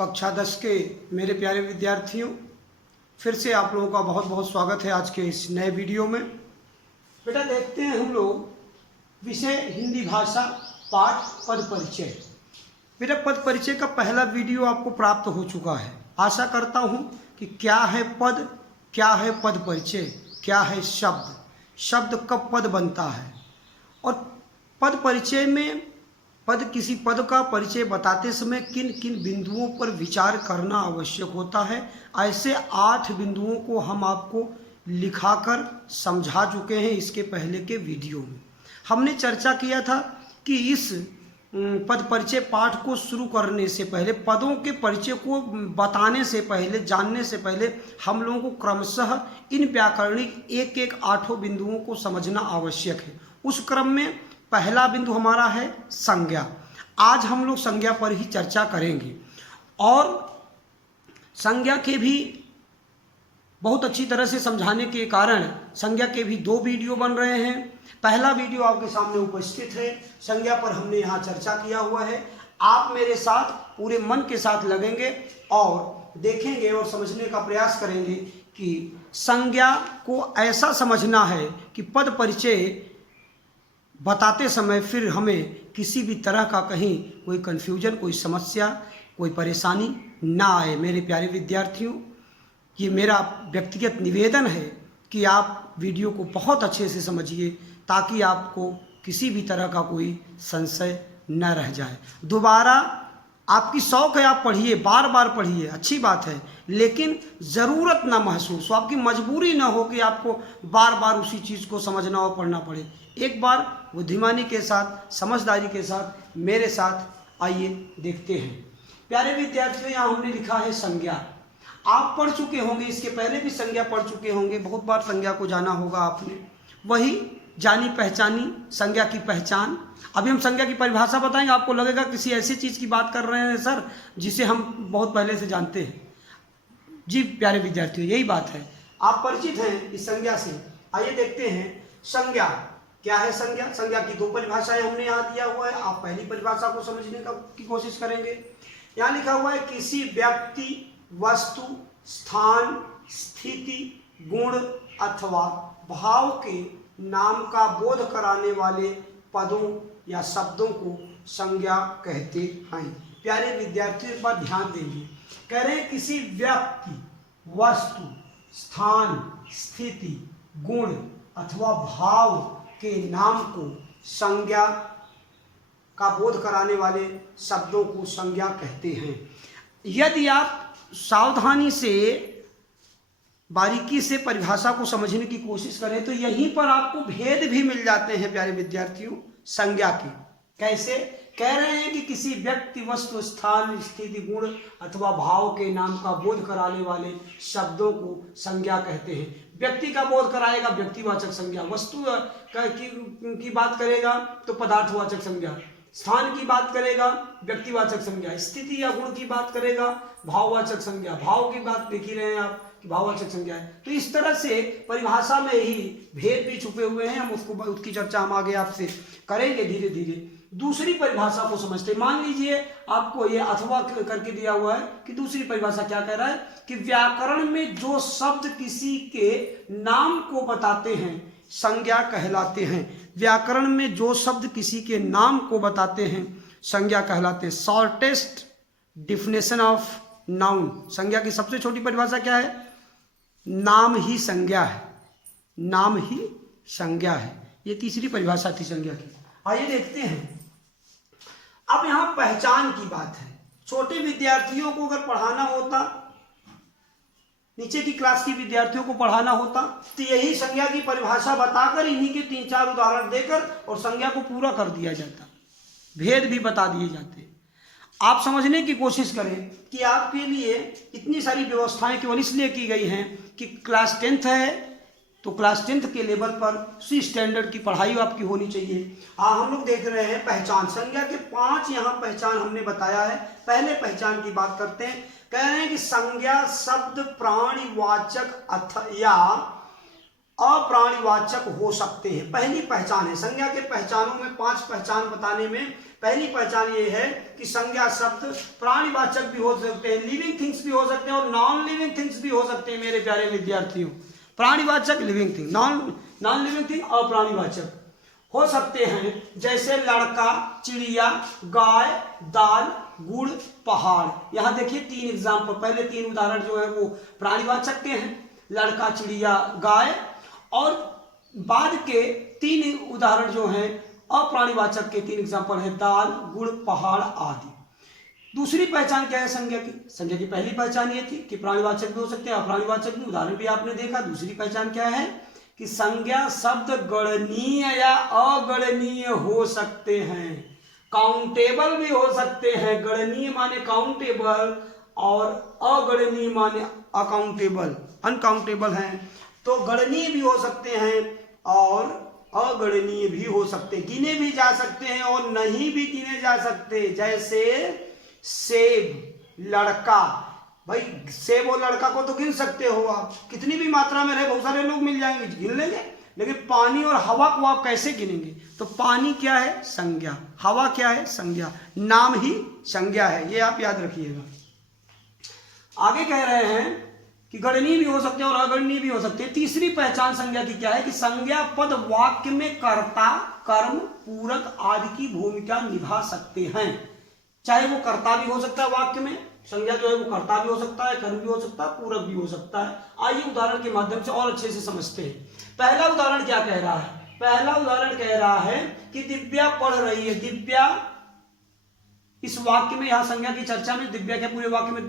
कक्षा 10 के मेरे प्यारे विद्यार्थियों, फिर से आप लोगों का बहुत बहुत स्वागत है आज के इस नए वीडियो में। बेटा देखते हैं हम लोग विषय हिंदी भाषा पाठ पद परिचय। बेटा पद परिचय का पहला वीडियो आपको प्राप्त हो चुका है। आशा करता हूँ कि क्या है पद, क्या है पद परिचय, क्या है शब्द, शब्द कब पद बनता है, और पद परिचय में किसी पद का परिचय बताते समय किन किन बिंदुओं पर विचार करना आवश्यक होता है। ऐसे 8 बिंदुओं को हम आपको लिखाकर समझा चुके हैं। इसके पहले के वीडियो में हमने चर्चा किया था कि इस पद परिचय पाठ को शुरू करने से पहले, पदों के परिचय को बताने से पहले, जानने से पहले हम लोगों को क्रमशः इन व्याकरणिक एक एक 8 बिंदुओं को समझना आवश्यक है। उस क्रम में पहला बिंदु हमारा है संज्ञा। आज हम लोग संज्ञा पर ही चर्चा करेंगे और संज्ञा के भी बहुत अच्छी तरह से समझाने के कारण संज्ञा के भी 2 वीडियो बन रहे हैं। पहला वीडियो आपके सामने उपस्थित है, संज्ञा पर हमने यहाँ चर्चा किया हुआ है। आप मेरे साथ पूरे मन के साथ लगेंगे और देखेंगे और समझने का प्रयास करेंगे कि संज्ञा को ऐसा समझना है कि पद परिचय बताते समय फिर हमें किसी भी तरह का कहीं कोई कन्फ्यूजन, कोई समस्या, कोई परेशानी ना आए। मेरे प्यारे विद्यार्थियों, ये मेरा व्यक्तिगत निवेदन है कि आप वीडियो को बहुत अच्छे से समझिए ताकि आपको किसी भी तरह का कोई संशय न रह जाए। दोबारा आपकी शौक है, आप पढ़िए, बार बार पढ़िए, अच्छी बात है, लेकिन ज़रूरत ना महसूस हो, आपकी मजबूरी ना हो कि आपको बार बार उसी चीज़ को समझना और पढ़ना पड़े। एक बार बुद्धिमानी के साथ, समझदारी के साथ मेरे साथ आइए देखते हैं। प्यारे विद्यार्थियों, यहाँ हमने लिखा है संज्ञा। आप पढ़ चुके होंगे, इसके पहले भी संज्ञा पढ़ चुके होंगे, बहुत बार संज्ञा को जाना होगा आपने। वही जानी पहचानी संज्ञा की पहचान। अभी हम संज्ञा की परिभाषा बताएंगे। आपको लगेगा किसी ऐसी चीज़ की बात कर रहे हैं सर जिसे हम बहुत पहले से जानते हैं। जी प्यारे विद्यार्थियों, यही बात है, आप परिचित हैं इस संज्ञा से। आइए देखते हैं संज्ञा क्या है। संज्ञा, संज्ञा की 2 परिभाषाएं हमने यहाँ दिया हुआ है। आप पहली परिभाषा को समझने की कोशिश करेंगे। यहाँ लिखा हुआ है किसी व्यक्ति, वस्तु, स्थान, स्थिति, गुण अथवा भाव के नाम का बोध कराने वाले पदों या शब्दों को संज्ञा कहते हैं। प्यारे विद्यार्थियों, एक बार ध्यान देंगे, कह रहे हैं किसी व्यक्ति, वस्तु, स्थान, स्थिति, गुण अथवा भाव के नाम को संज्ञा का बोध कराने वाले शब्दों को संज्ञा कहते हैं। यदि आप सावधानी से, बारीकी से परिभाषा को समझने की कोशिश करें तो यहीं पर आपको भेद भी मिल जाते हैं प्यारे विद्यार्थियों संज्ञा के। कैसे? कह रहे हैं कि किसी व्यक्ति, वस्तु, स्थान, स्थिति, गुण अथवा भाव के नाम का बोध कराने वाले शब्दों को संज्ञा कहते हैं। व्यक्ति का बोध कराएगा व्यक्तिवाचक संज्ञा, वस्तु की बात करेगा तो पदार्थवाचक संज्ञा, स्थान की बात करेगा व्यक्तिवाचक संज्ञा, स्थिति या गुण की बात करेगा भाववाचक संज्ञा, भाव की बात देख ही रहे हैं आप कि भाववाचक संज्ञा है। तो इस तरह से परिभाषा में ही भेद भी छुपे हुए हैं। हम उसकी चर्चा हम आगे आपसे करेंगे धीरे धीरे। दूसरी परिभाषा को समझते, मान लीजिए आपको ये अथवा करके दिया हुआ है कि दूसरी परिभाषा क्या कह रहा है कि व्याकरण में जो शब्द किसी के नाम को बताते हैं संज्ञा कहलाते हैं। व्याकरण में जो शब्द किसी के नाम को बताते हैं संज्ञा कहलाते हैं। शॉर्टेस्ट डिफिनेशन ऑफ नाउन, संज्ञा की सबसे छोटी परिभाषा क्या है? नाम ही संज्ञा है, नाम ही संज्ञा है। ये तीसरी परिभाषा थी संज्ञा की। आइए देखते हैं। अब यहां पहचान की बात है। छोटे विद्यार्थियों को अगर पढ़ाना होता, नीचे की क्लास की विद्यार्थियों को पढ़ाना होता, तो यही संज्ञा की परिभाषा बताकर, इन्हीं के 3-4 उदाहरण देकर और संज्ञा को पूरा कर दिया जाता, भेद भी बता दिए जाते। आप समझने की कोशिश करें कि आपके लिए इतनी सारी व्यवस्थाएं केवल इसलिए की गई हैं कि क्लास 10th है तो क्लास 10th के लेवल पर उसी स्टैंडर्ड की पढ़ाई आपकी होनी चाहिए। हम लोग देख रहे हैं पहचान। संज्ञा के 5 यहाँ पहचान हमने बताया है। पहले पहचान की बात करते हैं। कह रहे हैं कि संज्ञा शब्द प्राणीवाचक या अप्राणीवाचक हो सकते हैं। पहली पहचान है संज्ञा के पहचानों में। 5 पहचान बताने में पहली पहचान ये है कि संज्ञा शब्द प्राणीवाचक भी हो सकते हैं, लिविंग थिंग्स भी हो सकते हैं और नॉन लिविंग थिंग्स भी हो सकते हैं मेरे प्यारे विद्यार्थियों। प्राणीवाचक, living thing, non living thing और प्राणीवाचक हो सकते हैं, जैसे लड़का, चिड़िया, गाय, दाल, गुड़, पहाड़। यहाँ देखिए 3 एग्जाम्पल, पहले 3 उदाहरण जो है वो प्राणीवाचक के हैं, लड़का, चिड़िया, गाय, और बाद के 3 उदाहरण जो हैं अप्राणीवाचक के 3 एग्जाम्पल है, दाल, गुड़, पहाड़ आदि। दूसरी पहचान क्या है संज्ञा की? संज्ञा की पहली पहचान ये थी कि प्राणीवाचक भी हो सकते हैं, अप्राणीवाचक भी, उदाहरण भी आपने देखा। दूसरी पहचान क्या है कि संज्ञा शब्द गणनीय या अगणनीय हो सकते हैं, काउंटेबल भी हो सकते हैं। गणनीय माने काउंटेबल और अगणनीय माने अकाउंटेबल, अनकाउंटेबल हैं। तो गणनीय भी हो सकते हैं और अगणनीय भी हो सकते, गिने भी जा सकते हैं और नहीं भी गिने जा सकते। जैसे सेब, लड़का, भाई सेब और लड़का को तो गिन सकते हो आप, कितनी भी मात्रा में रहे बहुत सारे लोग मिल जाएंगे, गिन लेंगे। लेकिन पानी और हवा को आप कैसे गिनेंगे? तो पानी क्या है? संज्ञा। हवा क्या है? संज्ञा। नाम ही संज्ञा है, ये आप याद रखिएगा। आगे कह रहे हैं कि गणनीय भी हो सकते हैं और अगणनीय भी हो सकते हैं। तीसरी पहचान संज्ञा की क्या है कि संज्ञा पद वाक्य में कर्ता, कर्म, पूरक आदि की भूमिका निभा सकते हैं। चाहे वो कर्ता भी हो सकता है वाक्य में, संज्ञा जो है वो कर्ता भी हो सकता है, कर्म भी हो सकता है, पूरक भी हो सकता है। आइए उदाहरण के माध्यम से और अच्छे से समझते हैं। पहला उदाहरण क्या कह रहा है? पहला उदाहरण कह रहा है कि दिव्या पढ़ रही है। दिव्या, इस वाक्य में, यहाँ संज्ञा की चर्चा में दिव्या क्या, पूरे वाक्य में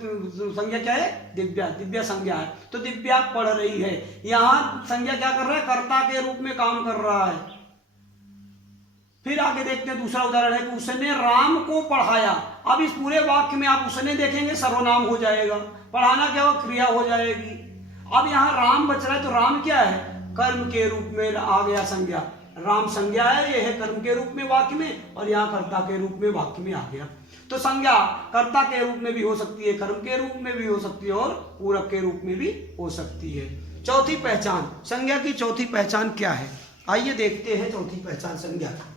संज्ञा क्या है? दिव्या। दिव्या संज्ञा है, तो दिव्या पढ़ रही है। यहाँ संज्ञा क्या कर रहा है? कर्ता के रूप में काम कर रहा है। फिर आगे देखते हैं, दूसरा उदाहरण है कि उसने राम को पढ़ाया। अब इस पूरे वाक्य में आप उसने देखेंगे सर्वनाम हो जाएगा, पढ़ाना क्या हो? क्रिया हो जाएगी। अब यहाँ राम बच रहा है, तो राम क्या है? कर्म के रूप में आ गया संज्ञा। राम संज्ञा है, ये है कर्म के रूप में वाक्य में, और यहाँ कर्ता के रूप में वाक्य में आ गया। तो संज्ञा कर्ता के रूप में भी हो सकती है, कर्म के रूप में भी हो सकती है और पूरक के रूप में भी हो सकती है। चौथी पहचान, संज्ञा की चौथी पहचान क्या है? आइए देखते हैं चौथी पहचान संज्ञा की।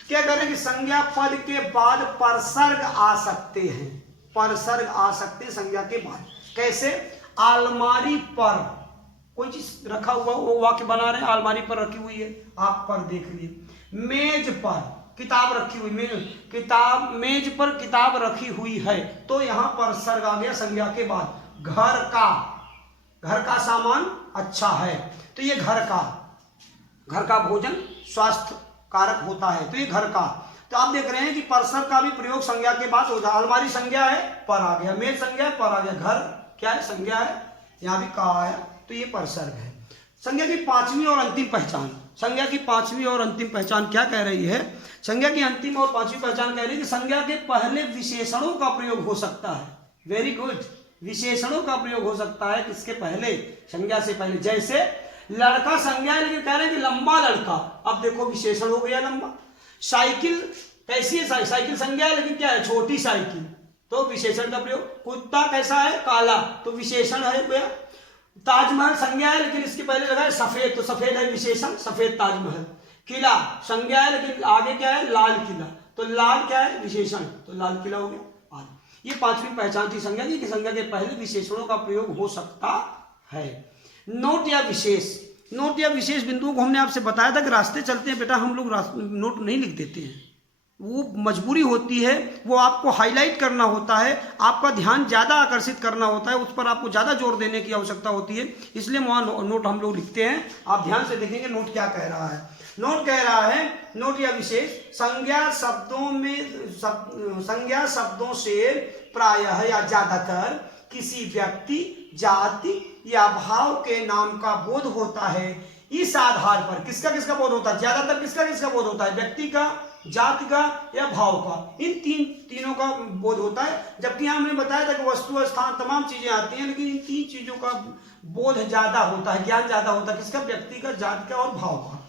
क्या करें कि संज्ञा पद के बाद परसर्ग आ सकते हैं। परसर्ग आ सकते हैं संज्ञा के बाद। कैसे? अलमारी पर कोई चीज रखा हुआ, वो वाक्य बना रहे हैं, अलमारी पर रखी हुई है, आप पर देख लिए। मेज पर किताब रखी हुई, मेज पर किताब रखी हुई है, तो यहाँ परसर्ग आ गया संज्ञा के बाद। घर का सामान अच्छा है, तो ये घर का भोजन स्वास्थ्य कारक होता है, तो ये घर का। तो आप देख रहे हैं कि परसर्ग का भी प्रयोग संज्ञा के बाद होता है। अलमारी संज्ञा है, पर आ गया, मेज संज्ञा है, पर आ गया, घर क्या है? संज्ञा है, यहाँ भी का आया, तो ये परसर्ग है। संज्ञा की पांचवी और अंतिम पहचान, संज्ञा की पांचवी और अंतिम पहचान क्या कह रही है? संज्ञा की अंतिम और पांचवी पहचान कह रही है कि संज्ञा के पहले विशेषणों का प्रयोग हो सकता है। वेरी गुड, विशेषणों का प्रयोग हो सकता है किसके पहले? संज्ञा से पहले। जैसे लड़का संज्ञा है, लेकिन कह रहे हैं कि लंबा लड़का, अब देखो विशेषण हो गया लंबा। साइकिल कैसी है? साइकिल संज्ञा है, लेकिन क्या है? छोटी साइकिल, तो विशेषण का प्रयोग। कुत्ता कैसा है? काला, तो विशेषण है गया। ताजमहल संज्ञा है, लेकिन इसके पहले लगा है सफेद, तो सफेद है विशेषण, सफेद ताजमहल। किला संज्ञा है, लेकिन आगे क्या है? लाल किला, तो लाल क्या है? विशेषण, तो लाल किला हो गया। ये पांचवी पहचान थी संज्ञा की, कि संज्ञा के पहले विशेषणों का प्रयोग हो सकता है। नोट या विशेष बिंदुओं को हमने आपसे बताया था कि रास्ते चलते हैं बेटा, हम लोग नोट नहीं लिख देते हैं, वो मजबूरी होती है, वो आपको हाईलाइट करना होता है, आपका ध्यान ज़्यादा आकर्षित करना होता है, उस पर आपको ज़्यादा जोर देने की आवश्यकता होती है, इसलिए वहाँ नोट हम लोग लिखते हैं। आप ध्यान से देखेंगे नोट क्या कह रहा है। नोट कह रहा है, नोट या विशेष संज्ञा शब्दों से प्रायः या ज्यादातर किसी व्यक्ति, जाति या भाव के नाम का बोध होता है। इस आधार पर किसका बोध होता है? ज्यादातर किसका बोध होता है? व्यक्ति का, जाति का या भाव का, इन तीनों का बोध होता है। जबकि यहाँ हमने बताया था कि वस्तु, स्थान, तमाम चीजें आती हैं, लेकिन इन 3 चीजों का बोध ज्यादा होता है, ज्ञान ज्यादा होता है। किसका? व्यक्ति का, जाति का और भाव का,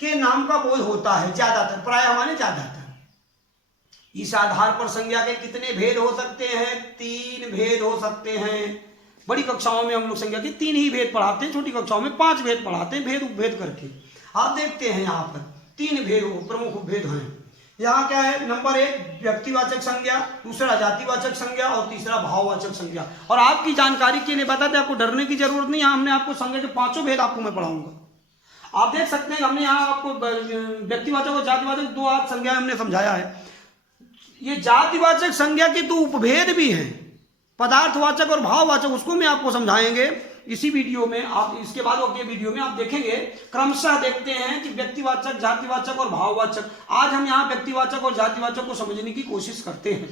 के नाम का बोध होता है ज्यादातर, प्राय माने ज्यादातर। इस आधार पर संज्ञा के कितने भेद हो सकते हैं? 3 भेद हो सकते हैं। बड़ी कक्षाओं में हम लोग संज्ञा के 3 ही भेद पढ़ाते हैं, छोटी कक्षाओं में 5 भेद पढ़ाते हैं, भेद उपभेद करके। आप देखते हैं यहाँ पर 3 भेद प्रमुख भेद हैं। यहाँ क्या है, नंबर 1 व्यक्तिवाचक संज्ञा, दूसरा जातिवाचक संज्ञा और तीसरा भाववाचक संज्ञा। और आपकी जानकारी के लिए बता दें, आपको डरने की जरूरत नहीं, यहाँ हमने आपको संज्ञा के 5 भेद आपको मैं पढ़ाऊंगा। आप देख सकते हैं हमने यहाँ आपको व्यक्तिवाचक और जातिवाचक 2 संज्ञा हमने समझाया है। ये जातिवाचक संज्ञा के 2 उपभेद भी हैं, पदार्थवाचक और भाववाचक, उसको मैं आपको समझाएंगे इसी वीडियो में। आप इसके बाद अगले वीडियो में आप देखेंगे, क्रमशः देखते हैं कि व्यक्तिवाचक, जातिवाचक और भाववाचक। आज हम यहाँ व्यक्तिवाचक और जातिवाचक को समझने की कोशिश करते हैं।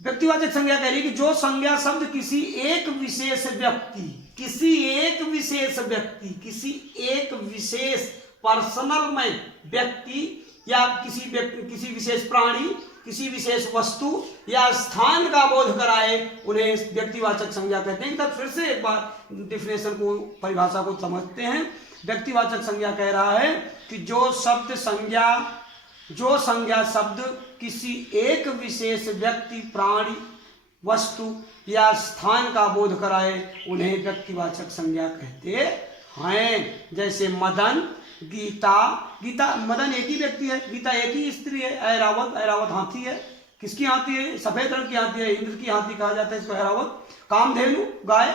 व्यक्तिवाचक संज्ञा कह रही है कि जो संज्ञा शब्द किसी एक विशेष व्यक्ति, किसी एक विशेष पर्सनल में व्यक्ति या किसी विशेष प्राणी, किसी विशेष वस्तु या स्थान का बोध कराए, उन्हें व्यक्तिवाचक संज्ञा कहते हैं। तब फिर से एक बार डिफिनेशन को, परिभाषा को समझते हैं। व्यक्तिवाचक संज्ञा कह रहा है कि जो संज्ञा शब्द किसी एक विशेष व्यक्ति, प्राणी, वस्तु या स्थान का बोध कराए, उन्हें व्यक्तिवाचक संज्ञा कहते हैं। जैसे मदन, गीता, मदन एक ही व्यक्ति है, गीता एक ही स्त्री है, ऐरावत हाथी है। किसकी हाथी है? सफेद रंग की हाथी है, इंद्र की हाथी कहा जाता है इसको ऐरावत। कामधेनु गाय,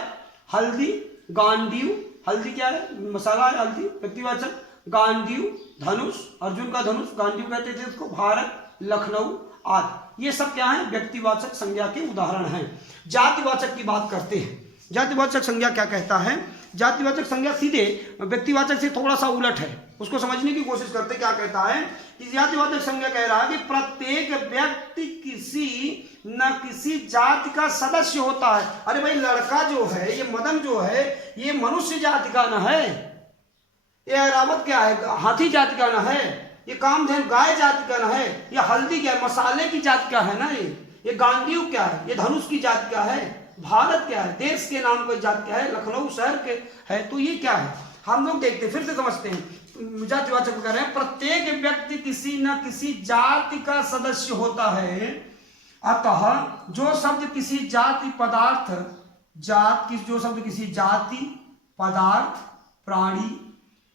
हल्दी गांडीव, हल्दी क्या है? मसाला है हल्दी, व्यक्तिवाचक। गांडीव धनुष, अर्जुन का धनुष गांडीव कहते थे उसको। भारत, लखनऊ आदि, ये सब क्या है? व्यक्तिवाचक संज्ञा के उदाहरण हैं। जातिवाचक की बात करते हैं। जातिवाचक संज्ञा क्या कहता है? जातिवाचक संज्ञा सीधे व्यक्तिवाचक से थोड़ा सा उलट है, उसको समझने की कोशिश करते हैं। क्या कहता है कि जातिवाचक संज्ञा कह रहा है कि प्रत्येक व्यक्ति किसी न किसी जाति का सदस्य होता है। अरे भाई, लड़का जो है, ये मदन जो है, ये मनुष्य जाति का न है। ये ऐरावत क्या है? हाथी जाति का न है। ये कामधेनु गाय जाति का न है। ये हल्दी क्या है? मसाले की जाति का है ना। ये गांडीव क्या है? ये धनुष की जाति का है। भारत क्या है? देश के नाम पर जाति क्या है? लखनऊ शहर के है। तो ये क्या है? हम लोग देखते हैं, फिर से समझते हैं। जातिवाचक कर रहे हैं प्रत्येक व्यक्ति किसी न किसी जाति का सदस्य होता है। अतः जो शब्द किसी जाति पदार्थ, जो शब्द किसी जाति पदार्थ, प्राणी,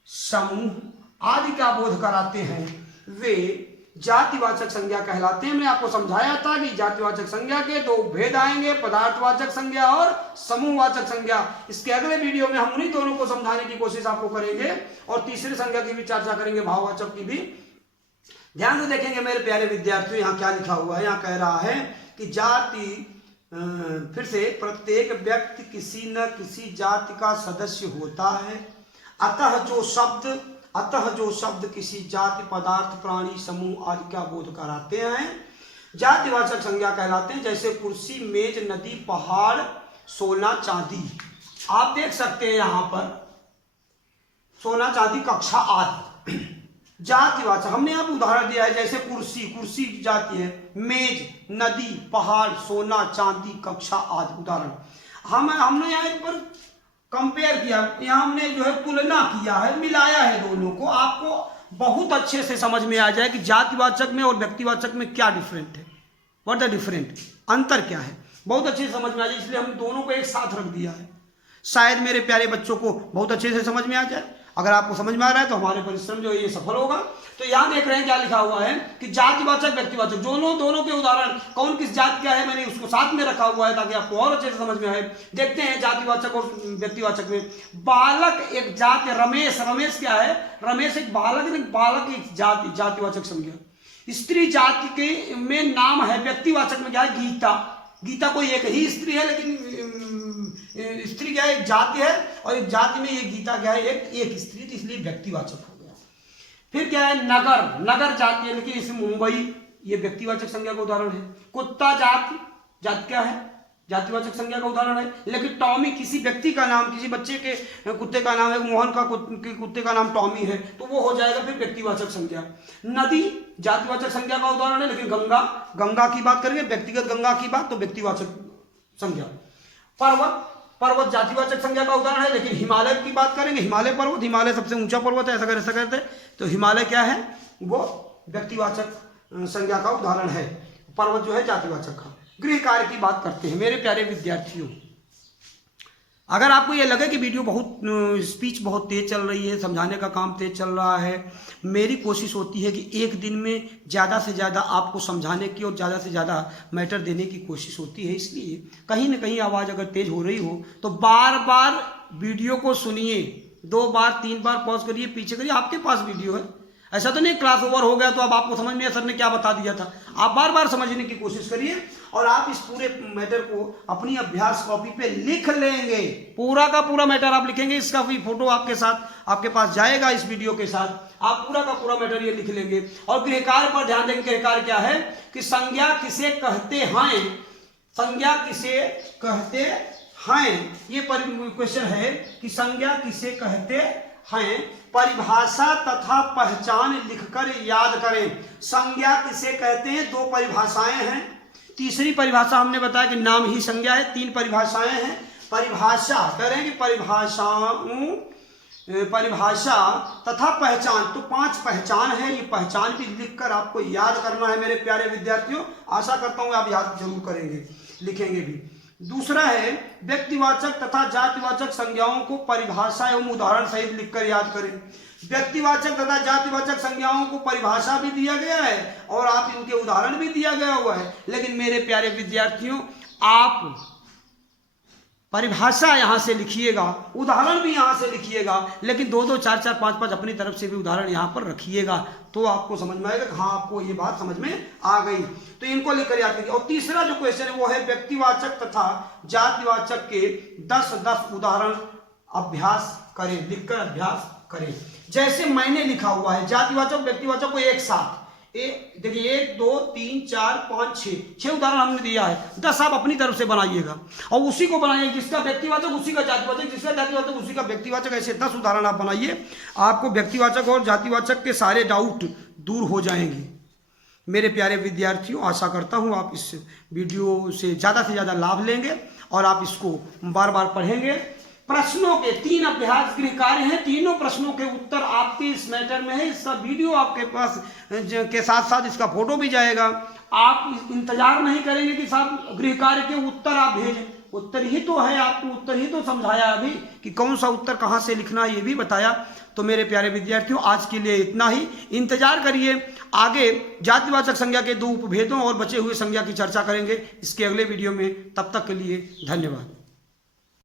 समूह आदि का बोध कराते हैं, वे जातिवाचक संज्ञा कहलाते हैं। मैंने आपको समझाया था कि जातिवाचक संज्ञा के 2 भेद आएंगे, पदार्थवाचक संज्ञा और समूहवाचक संज्ञा। इसके अगले वीडियो में हम उन्हीं दोनों को समझाने की कोशिश आपको करेंगे और तीसरी संज्ञा की भी चर्चा करेंगे, भाववाचक की भी। ध्यान से देखेंगे मेरे प्यारे विद्यार्थियों, यहाँ क्या लिखा हुआ है। यहाँ कह रहा है कि जाति, फिर से, प्रत्येक व्यक्ति किसी न किसी जाति का सदस्य होता है। अतः जो शब्द किसी जाति पदार्थ, प्राणी, समूह आदि का बोध कराते हैं, जातिवाचक संज्ञा कहलाते हैं। जैसे कुर्सी, मेज, नदी, पहाड़, सोना, चांदी। आप देख सकते हैं यहाँ पर सोना, चांदी, कक्षा आदि जातिवाचक। हमने यहाँ उदाहरण दिया है, जैसे कुर्सी जाति है, मेज, नदी, पहाड़, सोना, चांदी, कक्षा आदि उदाहरण। हमने यहाँ पर कंपेयर किया, यहाँ हमने जो है तुलना किया है, मिलाया है दोनों को। आपको बहुत अच्छे से समझ में आ जाए कि जातिवाचक में और व्यक्तिवाचक में क्या डिफरेंट है, व्हाट द डिफरेंट, अंतर क्या है, बहुत अच्छे से समझ में आ जाए। इसलिए हम दोनों को एक साथ रख दिया है, शायद मेरे प्यारे बच्चों को बहुत अच्छे से समझ में आ जाए। अगर आपको समझ में आ रहा है तो हमारे परिश्रम जो है ये सफल होगा। तो यहाँ देख रहे हैं क्या लिखा हुआ है कि जातिवाचक, व्यक्तिवाचक, दोनों के उदाहरण, कौन किस जाति का है, मैंने उसको साथ में रखा हुआ है ताकि आपको और अच्छे से समझ में आए। देखते हैं जातिवाचक और व्यक्तिवाचक में। बालक एक जाति, रमेश क्या है? रमेश एक बालक, एक जाति, जातिवाचक संज्ञा। स्त्री जाति के में नाम है, व्यक्तिवाचक में क्या है? गीता कोई एक ही स्त्री है, लेकिन स्त्री क्या है? एक जाति है, और एक जाति में ये गीता क्या है? एक स्त्री, तो इसलिए व्यक्तिवाचक हो गया। फिर क्या है? नगर जाति है, लेकिन इसमें मुंबई, ये व्यक्तिवाचक संज्ञा का उदाहरण है। कुत्ता जाति क्या है? जातिवाचक संज्ञा का उदाहरण है। लेकिन टॉमी किसी व्यक्ति का नाम, किसी बच्चे के कुत्ते का नाम है, मोहन का कुत्ते का नाम टॉमी है, तो वो हो जाएगा फिर व्यक्तिवाचक संज्ञा। नदी जातिवाचक संज्ञा का उदाहरण है, लेकिन गंगा की बात करेंगे, व्यक्तिगत गंगा की बात, तो व्यक्तिवाचक संज्ञा। पर्वत जातिवाचक संज्ञा का उदाहरण है, लेकिन हिमालय की बात करेंगे, हिमालय पर्वत, हिमालय सबसे ऊंचा पर्वत है, ऐसा करते, तो हिमालय क्या है? वो व्यक्तिवाचक संज्ञा का उदाहरण है। पर्वत जो है जातिवाचक का। गृह कार्य की बात करते हैं मेरे प्यारे विद्यार्थियों। अगर आपको ये लगे कि वीडियो बहुत स्पीच बहुत तेज चल रही है, समझाने का काम तेज चल रहा है, मेरी कोशिश होती है कि एक दिन में ज़्यादा से ज़्यादा आपको समझाने की और ज़्यादा से ज़्यादा मैटर देने की कोशिश होती है। इसलिए कहीं ना कहीं आवाज़ अगर तेज हो रही हो तो बार बार वीडियो को सुनिए, 2 बार 3 बार पॉज करिए, पीछे करिए। आपके पास वीडियो है, ऐसा तो नहीं क्लास ओवर हो गया तो अब आपको समझ में सर ने क्या बता दिया था। आप बार बार समझने की कोशिश करिए और आप इस पूरे मैटर को अपनी अभ्यास कॉपी पे लिख लेंगे। पूरा का पूरा मैटर आप लिखेंगे, इसका भी फोटो आपके साथ आपके पास जाएगा इस वीडियो के साथ। आप पूरा का पूरा मैटर ये लिख लेंगे। और गृहकार्य पर ध्यान देंगे। गृहकार्य क्या है कि संज्ञा किसे कहते हैं, संज्ञा किसे कहते हैं, ये क्वेश्चन है कि संज्ञा किसे कहते हैं। परिभाषा तथा पहचान लिखकर याद करें। संज्ञा किसे कहते हैं, 2 परिभाषाएं हैं। तीसरी परिभाषा हमने बताया कि नाम ही संज्ञा है। 3 परिभाषाएं हैं। परिभाषा करेंगे, परिभाषा तथा पहचान, तो 5 पहचान है। ये पहचान भी लिखकर आपको याद करना है मेरे प्यारे विद्यार्थियों। आशा करता हूं आप याद जरूर करेंगे, लिखेंगे भी। दूसरा है व्यक्तिवाचक तथा जातिवाचक संज्ञाओं को परिभाषा एवं उदाहरण सहित लिखकर याद करें। व्यक्तिवाचक तथा जातिवाचक संज्ञाओं को परिभाषा भी दिया गया है और आप इनके उदाहरण भी दिया गया हुआ है। लेकिन मेरे प्यारे विद्यार्थियों, आप परिभाषा यहां से लिखिएगा, उदाहरण भी यहां से लिखिएगा, लेकिन 2-2, 4-4, 5-5 अपनी तरफ से भी उदाहरण यहां पर रखिएगा, तो आपको समझ में आएगा कि हाँ आपको ये बात समझ में आ गई। तो इनको लिखकर याद करिए। और तीसरा जो क्वेश्चन है वो है व्यक्तिवाचक तथा जातिवाचक के 10 उदाहरण अभ्यास करें, लिखकर अभ्यास करें। जैसे मैंने लिखा हुआ है जातिवाचक व्यक्तिवाचक को एक साथ, देखिए 1 2 3 4 5 6 उदाहरण हमने दिया है। 10 आप अपनी तरफ से बनाइएगा और उसी को बनाइए, जिसका व्यक्तिवाचक उसी का जातिवाचक, जिसका जातिवाचक उसी का व्यक्तिवाचक। ऐसे 10 उदाहरण आप बनाइए, आपको व्यक्तिवाचक और जातिवाचक के सारे डाउट दूर हो जाएंगे। मेरे प्यारे विद्यार्थियों, आशा करता हूँ आप इस वीडियो से ज़्यादा लाभ लेंगे और आप इसको बार बार पढ़ेंगे। प्रश्नों के 3 अभ्यास गृह कार्य हैं, तीनों प्रश्नों के उत्तर आपके इस मैटर में है। इसका वीडियो आपके पास के साथ साथ इसका फोटो भी जाएगा। आप इंतजार नहीं करेंगे कि साहब गृह कार्य के उत्तर आप भेजें, उत्तर ही तो है, आपको उत्तर ही तो समझाया अभी कि कौन सा उत्तर कहाँ से लिखना है, ये भी बताया। तो मेरे प्यारे विद्यार्थियों, आज के लिए इतना ही। इंतजार करिए, आगे जातिवाचक संज्ञा के 2 उपभेदों और बचे हुए संज्ञा की चर्चा करेंगे इसके अगले वीडियो में। तब तक के लिए धन्यवाद।